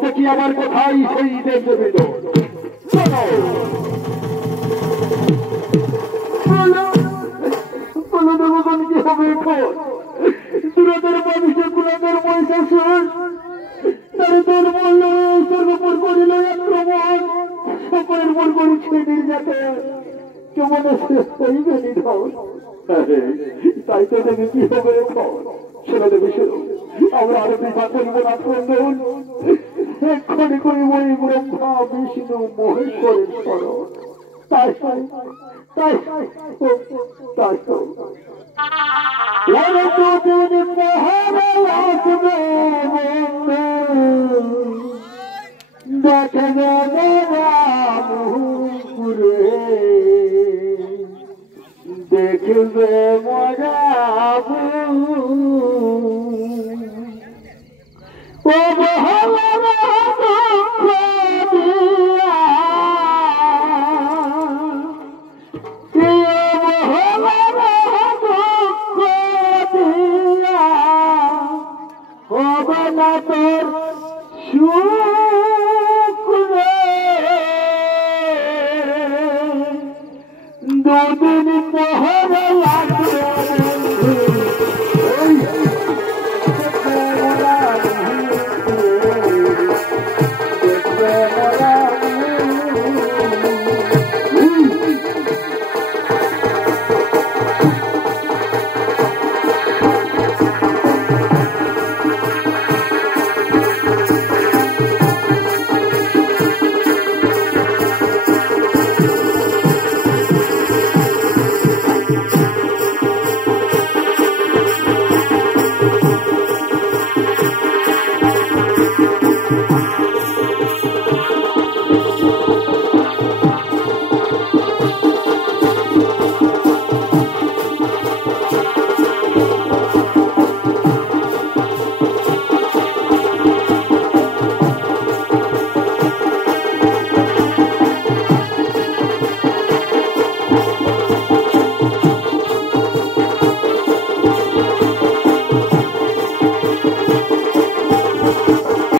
দেখি আমার কোথায় সেই দেবী দেবগণ কি হবে এখন সুরতের মানুষে কুলাদের মহিষাসুর তারে তোর বলল সর্বপুর করিল আক্রমণ সকলের মন করি ছেড়ে যাতে কেমন হইবে নিধন তাই তো দেখি কি হবে এখন সেটা দেবে শুরু আমরা আরো বিভা করিব না ক্রন্দন এক্ষণে করিব এই ব্রহ্মা বিষ্ণু মহেশ্বরের স্মরণ তাই তাই তাই তাই তো দেখবে মজাবু ও দুদিন পহরে লাগবে